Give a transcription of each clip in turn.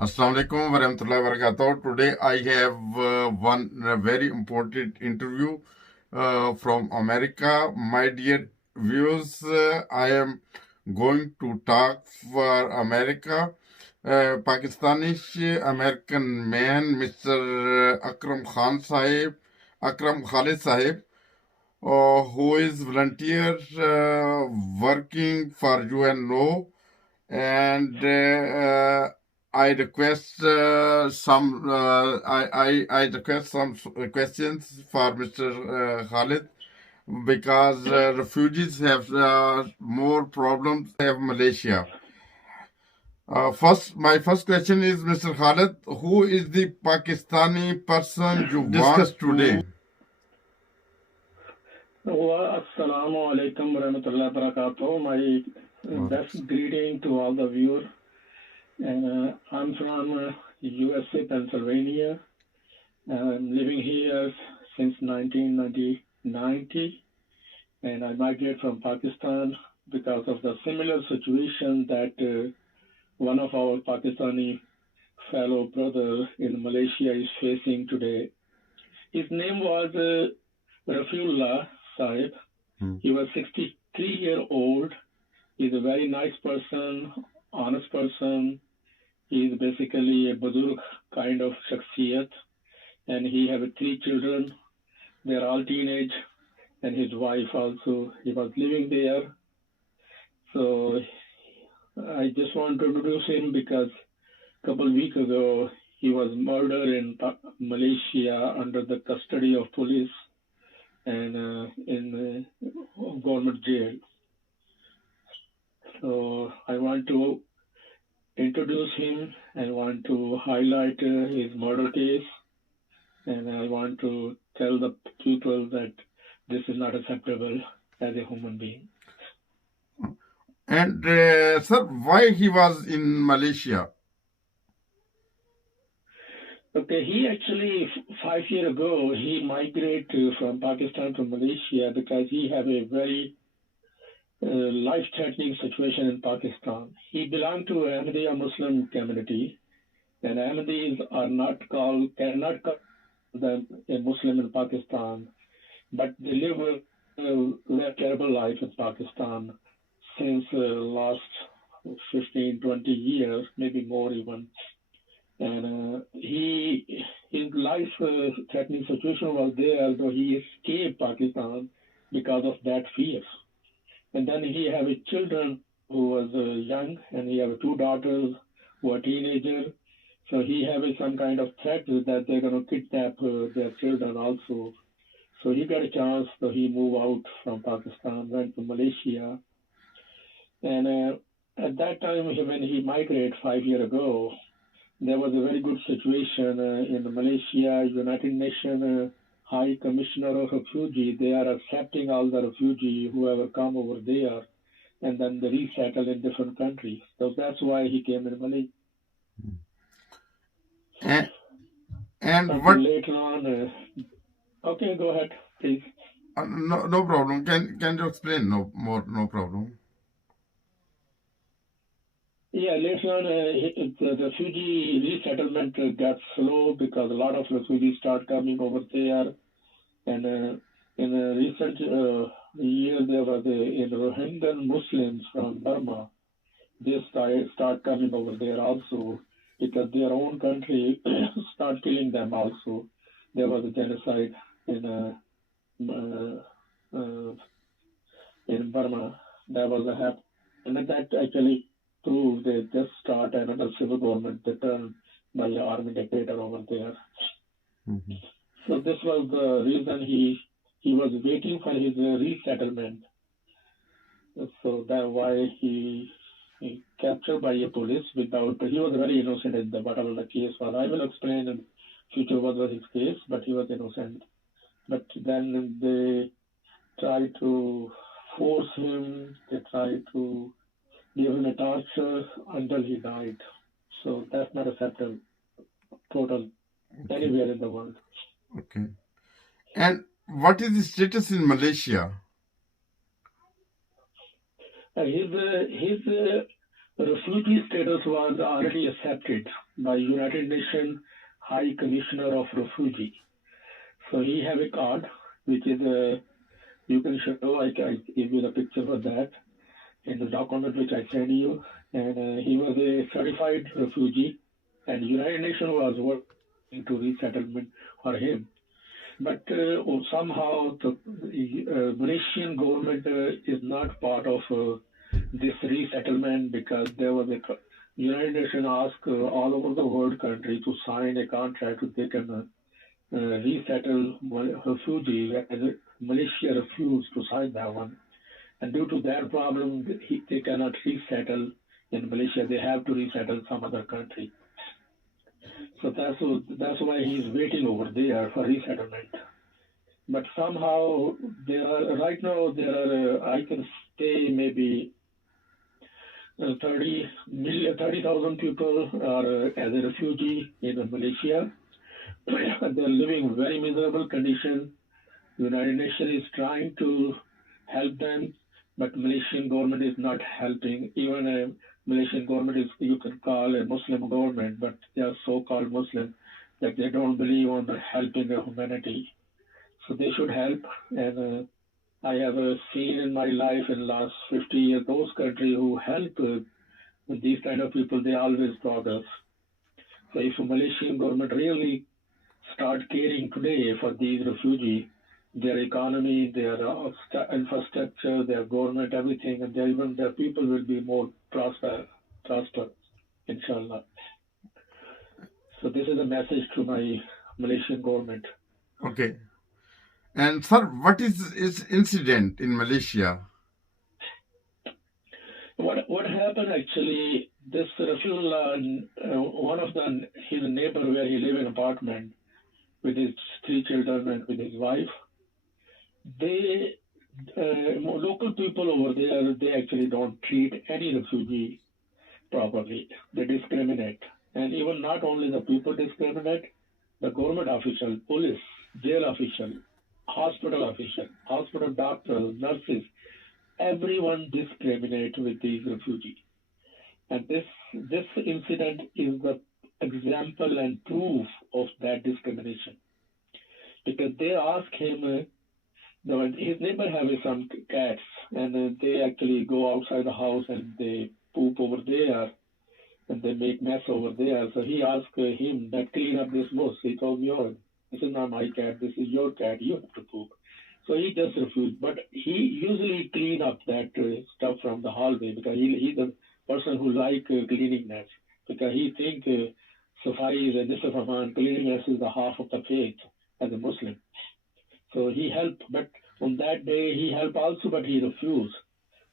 Assalamu alaikum warahmatullahi wabarakatuh. Today I have one very important interview from America. My dear viewers, I am going to talk for America. Pakistani American man, Mr. Akram Khalid Sahib, who is volunteer working for UNO, and I request I request some questions for Mr. Khalid, because refugees have more problems have Malaysia. My first question is, Mr. Khalid, who is the Pakistani person you discuss today? Assalamu alaikum warahmatullahi wabarakatuh. My best greeting to all the viewers. I'm from USA, Pennsylvania. I'm living here since 1990, and I migrated from Pakistan because of the similar situation that one of our Pakistani fellow brothers in Malaysia is facing today. His name was Rafiullah Sahib. He was 63-year-old. He's a very nice person, honest person. He's basically a Buzurg kind of shakhsiyat, and he has 3 children. They're all teenage, and his wife also. He was living there. So I just want to introduce him because a couple of weeks ago, he was murdered in Malaysia under the custody of police and in government jail. So I want to introduce him and want to highlight his murder case, and I want to tell the people that this is not acceptable as a human being. And sir, why he was in Malaysia? Okay, he actually 5 years ago he migrated from Pakistan to Malaysia because he had a very life-threatening situation in Pakistan. He belonged to Ahmadiyya Muslim community, and Ahmadis cannot call them a Muslim in Pakistan, but they live a terrible life in Pakistan since last 15, 20 years, maybe more even. And his life-threatening situation was there, though he escaped Pakistan because of that fear. And then he have children who was young, and he have 2 daughters who are teenagers. So he have some kind of threat that they're going to kidnap their children also. So he got a chance, so he moved out from Pakistan, went to Malaysia. And at that time, when he migrated 5 years ago, there was a very good situation in Malaysia. United Nations High Commissioner of Refugee, they are accepting all the refugees who ever come over there, and then they resettle in different countries. So that's why he came in Malaysia. And what later on? Okay, go ahead, please. No problem. Can you explain? No problem. Yeah, later on, the refugee resettlement got slow because a lot of refugees start coming over there. And in a recent year, there was a Rohingya Muslims from Burma. They start coming over there also because their own country start killing them also. There was a genocide in Burma. That was a happen, and that actually proved they just start another civil government returned by the army dictator over there. So this was the reason he was waiting for his resettlement. So that's why he captured by a police without. He was very innocent in whatever the case was. I will explain in future what was his case, but he was innocent. But then they tried to force him. They tried to give him a torture until he died. So that's not acceptable. Total anywhere in the world. Okay. And what is the status in Malaysia? His refugee status was already accepted by United Nations High Commissioner of Refugee. So he have a card, which is you can show. I can give you the picture for that in the document which I sent you. And he was a certified refugee, and United Nations was working to resettlement for him. But somehow the Malaysian government is not part of this resettlement, because there was a United Nations asked all over the world country to sign a contract so they can resettle refugees, and Malaysia refused to sign that one. And due to that problem, they cannot resettle in Malaysia. They have to resettle some other country. So that's why he's waiting over there for resettlement. But somehow right now there are I can say maybe 30,000 people are as a refugee in Malaysia. They're living in very miserable condition. United Nations is trying to help them, but Malaysian government is not helping. Even a Malaysian government is, you can call a Muslim government, but they are so-called Muslim that they don't believe on the helping the humanity. So they should help. And I have seen in my life in the last 50 years, those countries who help these kind of people, they always progress. So if the Malaysian government really start caring today for these refugees, their economy, their infrastructure, their government, everything, and even their people will be more prosper, inshallah. So this is a message to my Malaysian government. Okay. And sir, what is its incident in Malaysia? What happened actually, this refugee, one of his neighbor where he live in apartment with his 3 children and with his wife, they local people over there, they actually don't treat any refugee properly. They discriminate. And even not only the people discriminate, the government official, police, jail official, hospital doctors, nurses, everyone discriminate with these refugees. And this incident is the example and proof of that discrimination. Because they ask him, his neighbor have some cats, and they actually go outside the house and they poop over there, and they make mess over there. So he asked him that clean up this mess. He told me, oh, this is not my cat, this is your cat, you have to poop. So he just refused. But he usually clean up that stuff from the hallway, because he's the person who like cleanliness, because he think Safai is a discipline, cleanliness is the half of the faith as a Muslim. So he helped, but on that day he helped also, but he refused.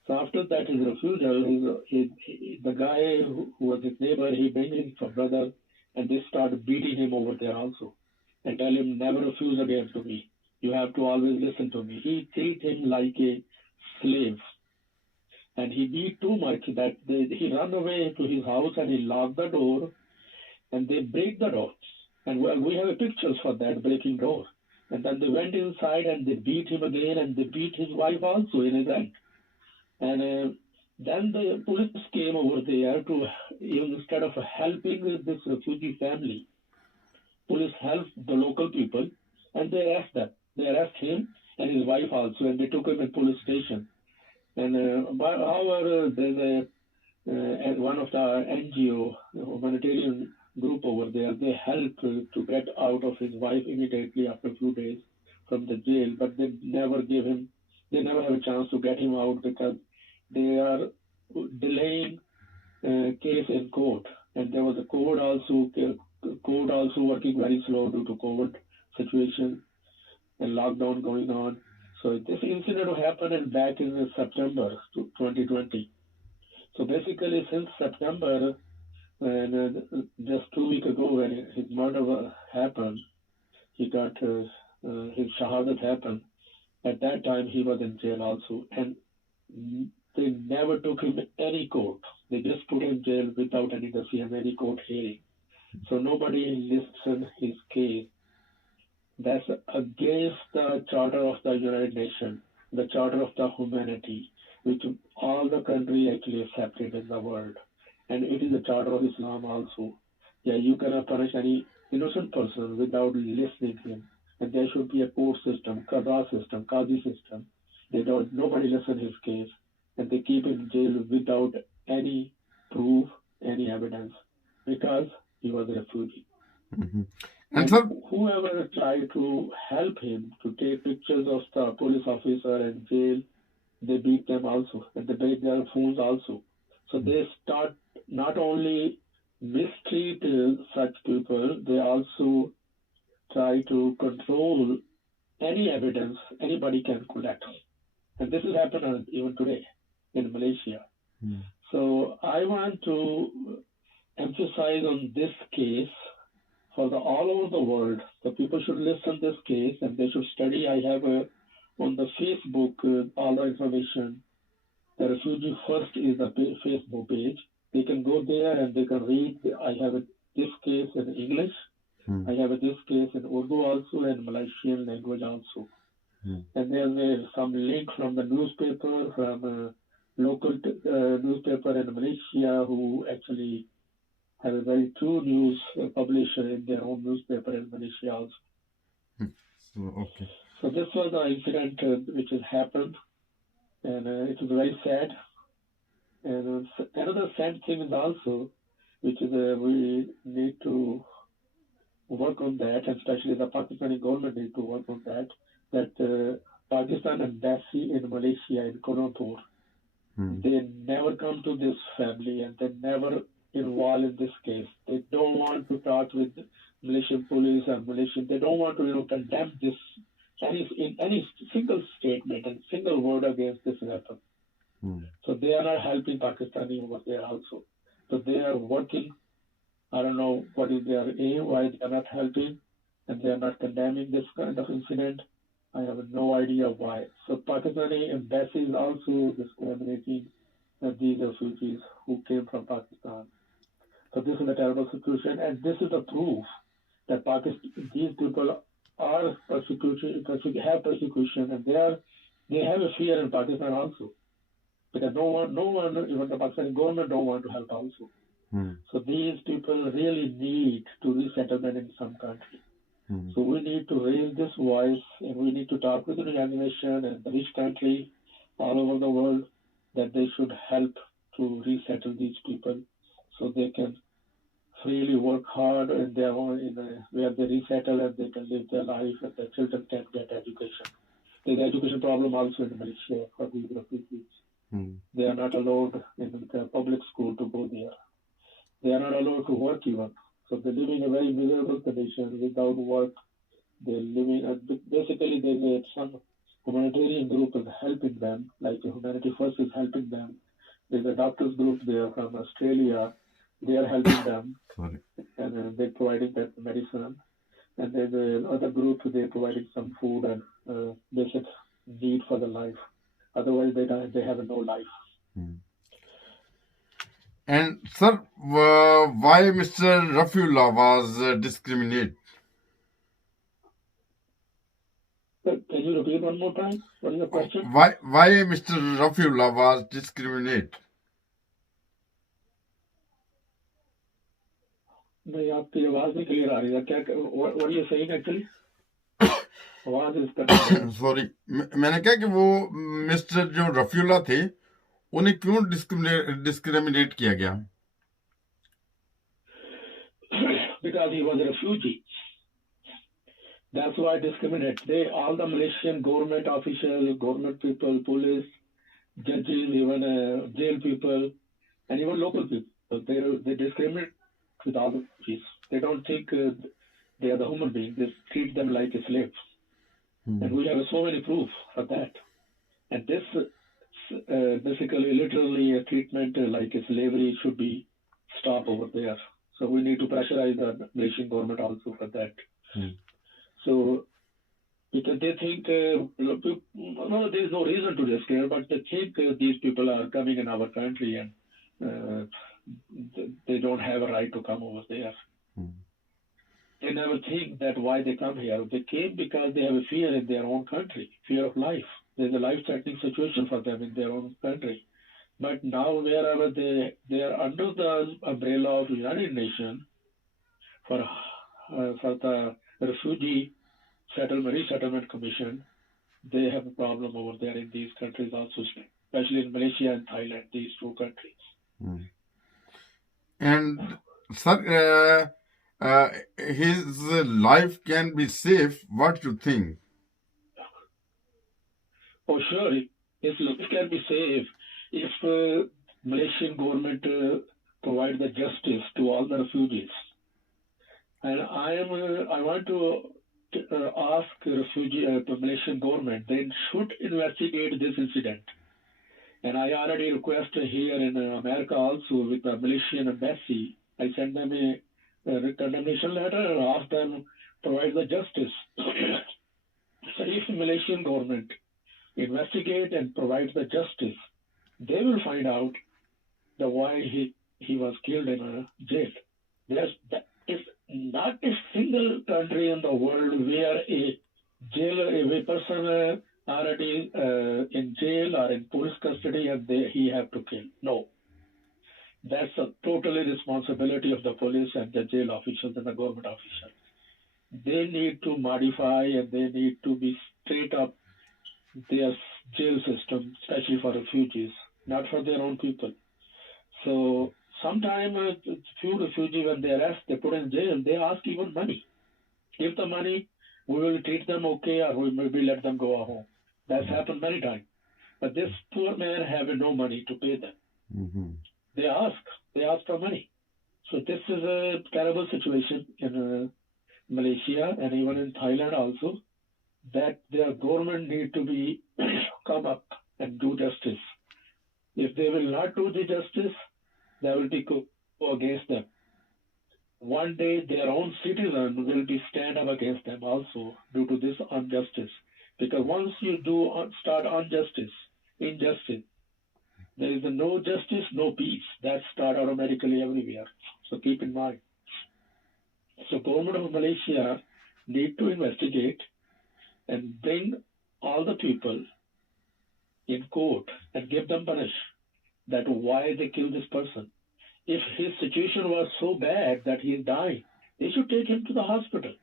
So after that, his refusal, the guy who was his neighbor, he bring him for brother, and they started beating him over there also, and tell him, never refuse again to me. You have to always listen to me. He treat him like a slave, and he beat too much that he ran away to his house and he locked the door, and they break the door. And we have pictures for that breaking door. And then they went inside and they beat him again, and they beat his wife also in his hand. And then the police came over there to, instead of helping this refugee family, police helped the local people, and they arrested them. They arrested him and his wife also, and they took him to police station. And however, there's one of the NGO, humanitarian group over there, they helped to get out of his wife immediately after a few days from the jail, but they never have a chance to get him out, because they are delaying case in court. And there was a court also working very slow due to COVID situation and lockdown going on. So this incident happened back in September 2020. So basically since September, and just 2 weeks ago when his murder happened, he got his shahadut happened. At that time he was in jail also, and they never took him to any court. They just put him in jail without any court hearing. So nobody listened his case. That's against the Charter of the United Nations, the Charter of the Humanity, which all the countries actually accepted in the world. and it is a charter of Islam also. Yeah, you cannot punish any innocent person without listening to him. And there should be a court system, qada system, qazi system. Nobody listen his case, and they keep him in jail without any proof, any evidence, because he was a refugee. And And sir, whoever tried to help him to take pictures of the police officer in jail, they beat them also, and they break their phones also. So they start not only mistreat such people, they also try to control any evidence anybody can collect. And this is happening even today in Malaysia. So I want to emphasize on this case for all over the world. The people should listen to this case and they should study. I have on the Facebook all the information. The Refugee First is the Facebook page. They can go there and they can read. I have this case in English. I have this case in Urdu also and Malaysian language also. And there's some link from the newspaper, from local newspaper in Malaysia who actually have a very true news publisher in their own newspaper in Malaysia also. Okay. So this was the incident which has happened, and it was very sad. And another sad thing is also, which is we need to work on that, and especially the Pakistani government need to work on that, Pakistan embassy in Malaysia, in Kuala Lumpur, they never come to this family and they never involved in this case. They don't want to talk with Malaysian police or Malaysian. They don't want to condemn this in any single statement and single word against this weapon. So they are not helping Pakistani over there also. So they are working. I don't know what is their aim, why they are not helping, and they are not condemning this kind of incident. I have no idea why. So Pakistani embassy is also discriminating these refugees who came from Pakistan. So this is a terrible situation, and this is the proof that these people are have persecution, and they have a fear in Pakistan also, because no one, even the Pakistani government, don't want to help also. So these people really need to resettlement in some country. So we need to raise this voice, and we need to talk with the young nation and the rich country all over the world that they should help to resettle these people so they can freely work hard in their own, where they resettle and they can live their life and their children can get education. There's an education problem also in Malaysia for these refugees. They are not allowed in the public school to go there. They are not allowed to work even. So they live in a very miserable condition without work. They're living, basically there's some humanitarian group is helping them, like Humanity First is helping them. There's a doctors group there from Australia. They are helping them. And they're providing that medicine. And there's another group, they're providing some food and basic need for the life. Otherwise they have no life. And sir, why Mr. Rafiullah was discriminated? Can you repeat one more time? What is the question? Why Mr. Rafiullah was discriminated? نہیں آپ کی آواز نہیں clear آ رہی ہے. کیا what are you saying actually? آواز اس کا سوری, میں نے کہا کہ وہ مسٹر جو رفیع اللہ تھے انہیں کیوں ڈسکریمنیٹ کیا گیا؟ Because he was a refugee. That's why discriminate. All the Malaysian government officials, government people, police, judges, even jail people, and even local people, they discriminate with all the refugees. They don't think they are the human beings. They treat them like a slave. And we have so many proof for that. And this basically literally a treatment like a slavery should be stopped over there. So we need to pressurize the Malaysian government also for that. So because they think, no, there is no reason to discriminate, but they think these people are coming in our country and they don't have a right to come over there. They never think that why they come here. They came because they have a fear in their own country, fear of life. There's a life-threatening situation for them in their own country. But now wherever they are under the umbrella of United Nations for the Refugee Resettlement Commission, they have a problem over there in these countries also, especially in Malaysia and Thailand, these two countries. And sir, his life can be safe. What you think? Oh, sure, his life can be safe if Malaysian government provide the justice to all the refugees. And I want to ask the Malaysian government, they should investigate this incident. And I already requested here in America also with the Malaysian embassy. I sent them a condemnation letter and asked them provide the justice. So if Malaysian government investigate and provide the justice, they will find out the why he was killed in a jail. That is not a single country in the world where a person already in jail or in police custody and he have to kill. No. That's a totally responsibility of the police and the jail officials and the government officials. They need to modify and they need to be straight up their jail system, especially for refugees, not for their own people. So sometimes few refugees, when they arrest, they put in jail, they ask even money. Give the money, we will treat them okay, or we maybe let them go home. That's happened many times. But this poor man have no money to pay them. Mm-hmm. They ask for money. So this is a terrible situation in Malaysia and even in Thailand also, that their government need to be come up and do justice. If they will not do the justice, they will be go against them. One day their own citizens will be stand up against them also due to this injustice. Because once you start injustice, there is no justice, no peace. That start automatically everywhere. So keep in mind. So government of Malaysia need to investigate and bring all the people in court and give them punish that why they killed this person. If his situation was so bad that he is dying, they should take him to the hospital.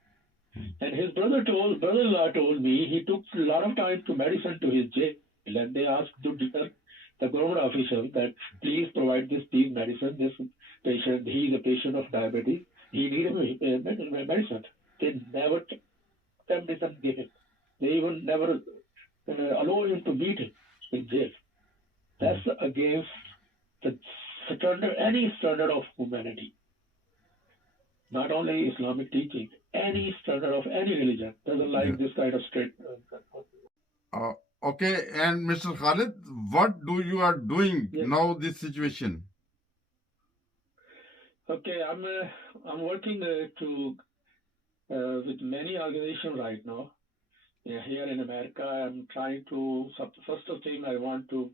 And his brother-in-law told me he took a lot of time to medicine to his jail, and they asked the government official that please provide these medicine. This patient, he is a patient of diabetes. He needs medicine. They never medicine give him. They even never allow him to meet him in jail. That's against any standard of humanity. Not only Islamic teaching, any standard of any religion doesn't like this kind of straight. Okay, and Mr. Khalid, what do you are doing now this situation? Okay, I'm working with many organizations right now. Here in America, I'm trying to, first of thing, I want to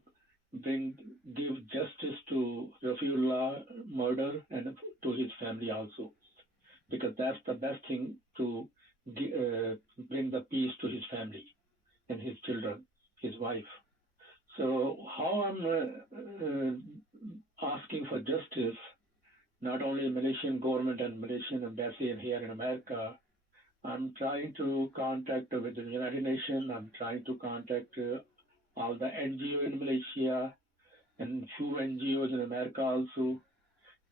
give justice to Rafiullah murder and to his family also, because that's the best thing to bring the peace to his family and his children, his wife. So how I'm asking for justice, not only Malaysian government and Malaysian embassy and here in America, I'm trying to contact with the United Nations. I'm trying to contact all the NGO in Malaysia and few NGOs in America also,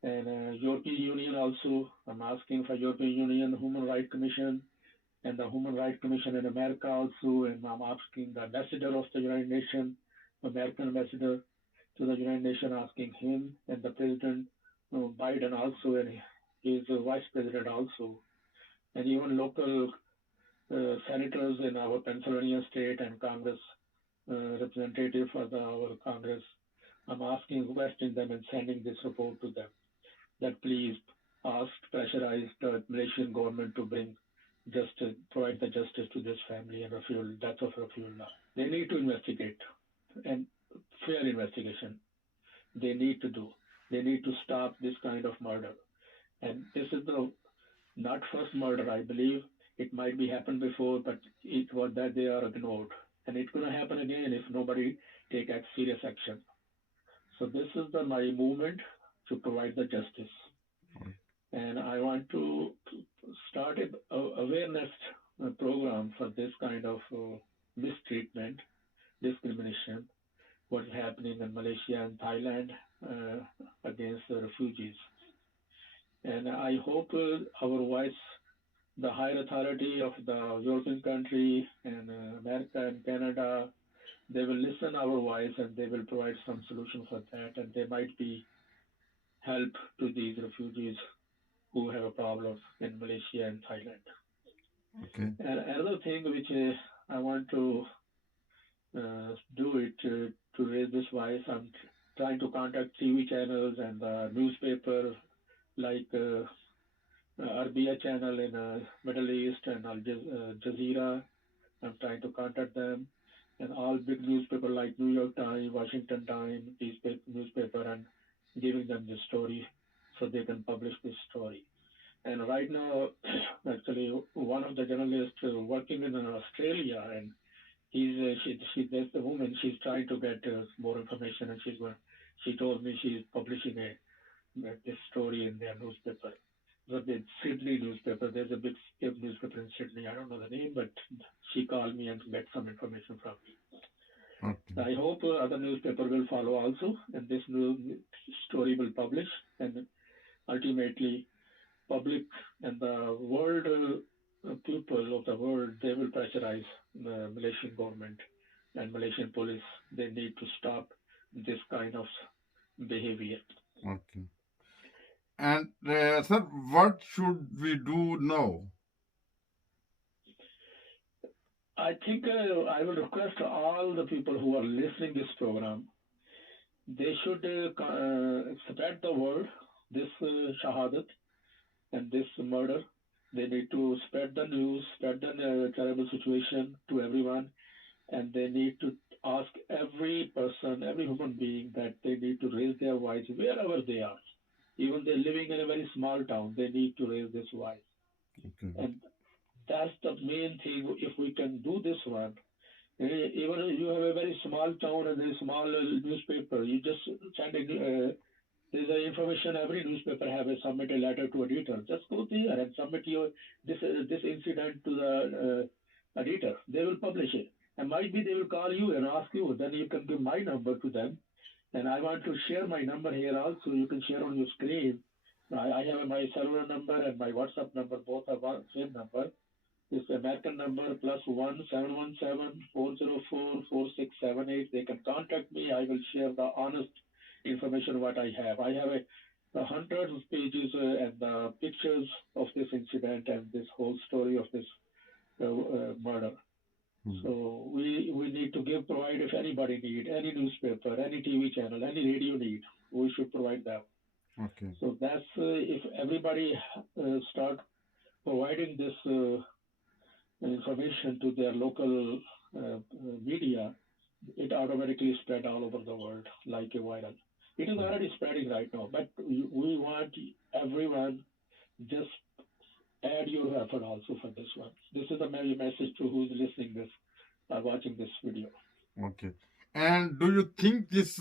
and European Union also. I'm asking for European Union Human Rights Commission and the Human Rights Commission in America also, and I'm asking the ambassador of the United Nations, American ambassador to the United Nations, asking him and the President Biden also, and his vice president also, and even local senators in our Pennsylvania state and Congress representative for our Congress. I'm asking, requesting them and sending this report to them that please pressurize the Malaysian government to bring justice, provide the justice to this family and death of Rafiullah. They need to investigate, and fair investigation. They need to do. They need to stop this kind of murder. And this is the not first murder, I believe. It might be happened before, but it was that they are ignored. And it's going to happen again if nobody take serious action. So this is my movement to provide the justice. And I want to start an awareness program for this kind of mistreatment, discrimination, what is happening in Malaysia and Thailand against the refugees. And I hope our voice, the higher authority of the European country and America and Canada, they will listen our voice and they will provide some solution for that, and they might be help to these refugees who have a problem in Malaysia and Thailand. Okay. And another thing which I want to do it to raise this voice, I'm trying to contact TV channels and newspaper like Arabia channel in Middle East and Al Jazeera. I'm trying to contact them, and all big newspaper like New York Times, Washington Times, these newspaper, and giving them this story so they can publish this story. And right now, actually, one of the journalists working in Australia, and there's the woman, she's trying to get more information, and she told me she's publishing this story in their newspaper. The Sydney newspaper, there's a big newspaper in Sydney, I don't know the name, but she called me and get some information from me. Okay. I hope other newspaper will follow also, and this new story will publish, and ultimately public and the world people of the world, they will pressurize the Malaysian government and Malaysian police. They need to stop this kind of behavior. Okay. And sir, what should we do now? I think I will request all the people who are listening this program, they should spread the word, this Shahadit and this murder. They need to spread the news, spread the terrible situation to everyone, and they need to ask every person, every human being, that they need to raise their voice wherever they are. Even they're living in a very small town, they need to raise this voice. Okay. And that's the main thing. If we can do this one, even if you have a very small town and a small newspaper, you just send there's a information, every newspaper have a submit a letter to editor. Just go there and submit this incident to the editor. They will publish it. And might be they will call you and ask you. Then you can give my number to them. And I want to share my number here also. You can share on your screen. I have my cellular number and my WhatsApp number. Both are same number. This American number +1-717-404-4678. They can contact me. I will share the honest information what I have. I have hundreds of pages and pictures of this incident and this whole story of this murder. So we need to provide, if anybody need, any newspaper, any TV channel, any radio need, we should provide them. Okay. So that's if everybody start providing this information to their local media, it automatically spread all over the world like a viral. It is already spreading right now, but we want everyone just add your effort also for this one. This is the message to who's listening this, watching this video. Okay. And do you think this